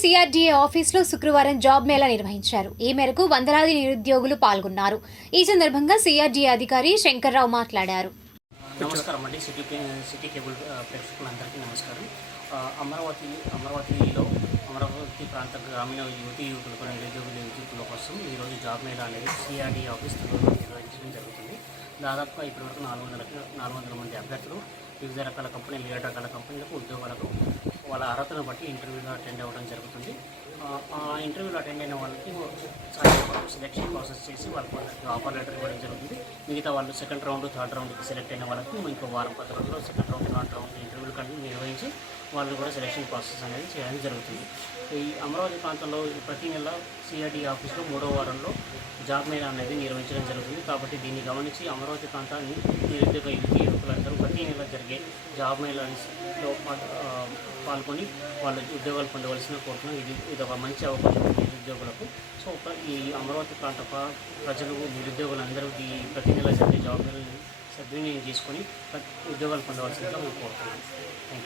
CRDA ఆఫీసులో శుక్రవారం job Mela నిర్వహించారు. ఈ మేరకు వందలాది నిరుద్యోగులు పాల్గొన్నారు. ఈ సందర్భంగా సిఆర్డీఏ అధికారి శంకర్రావు మాట్లాడారు. నమస్కారం అండి. సిటీ సిటీ కేబుల్ ప్రేక్షకులందరికీ నమస్కారం. అమరావతి అమరావతిలో అమరావతి ప్రాంత గ్రామీణ యువతి యువకులకు నిరుద్యోగుల యువతుల కోసం ఈరోజు జాబ్ మేళా అనేది సిఆర్డీ ఆఫీస్ నిర్వహించడం జరుగుతుంది. దాదాపుగా ఇప్పటివరకు నాలుగు వందల నాలుగు వందల మంది అభ్యర్థులు వివిధ రకాల కంపెనీలు ఏడు రకాల కంపెనీలకు ఉద్యోగాలకు అర్హతను బట్టి ఇంటర్వ్యూలో అటెండ్ అవ్వడం జరుగుతుంది. ఆ, ఇంటర్వ్యూలో అటెండ్ అయిన వాళ్ళకి సెలెక్షన్ ప్రాసెస్ చేసి వాళ్ళకి వాళ్ళకి ఆఫర్ లెటర్ ఇవ్వడం జరుగుతుంది. మిగతా వాళ్ళు సెకండ్ రౌండ్ థర్డ్ రౌండ్కి సెలెక్ట్ అయిన వాళ్ళకి ఇంకో వారం పది రోజుల్లో సెకండ్ రౌండ్ థర్డ్ రౌండ్ ఇంటర్వ్యూలు కంటే నిర్వహించి వాళ్ళు కూడా సెలెక్షన్ ప్రాసెస్ అనేది చేయడం జరుగుతుంది. ఈ అమరావతి ప్రాంతంలో ప్రతి నెల సిఆర్డీ ఆఫీస్లో మూడో వారంలో జాబ్ మేళ అనేది నిర్వహించడం జరుగుతుంది. కాబట్టి దీన్ని గమనించి అమరావతి ప్రాంతాన్ని నిరుద్యోగ యువతి యువకులందరూ ప్రతి నెల జరిగే జాబ్ మేళాలో పాల్గొని వాళ్ళ ఉద్యోగాలు పొందవలసిన కోరుతున్నాం. ఇది ఇది ఒక మంచి అవకాశం నిరుద్యోగులకు సో ఈ అమరావతి ప్రాంత ప్రజలకు ప్రజలు నిరుద్యోగులందరూ ఈ ప్రతి నెల జరిగే జాబ్ మేళని సద్వినియోగం చేసుకొని ఉద్యోగాలు పొందవలసిందిగా మేము కోరుతున్నాం. Thank you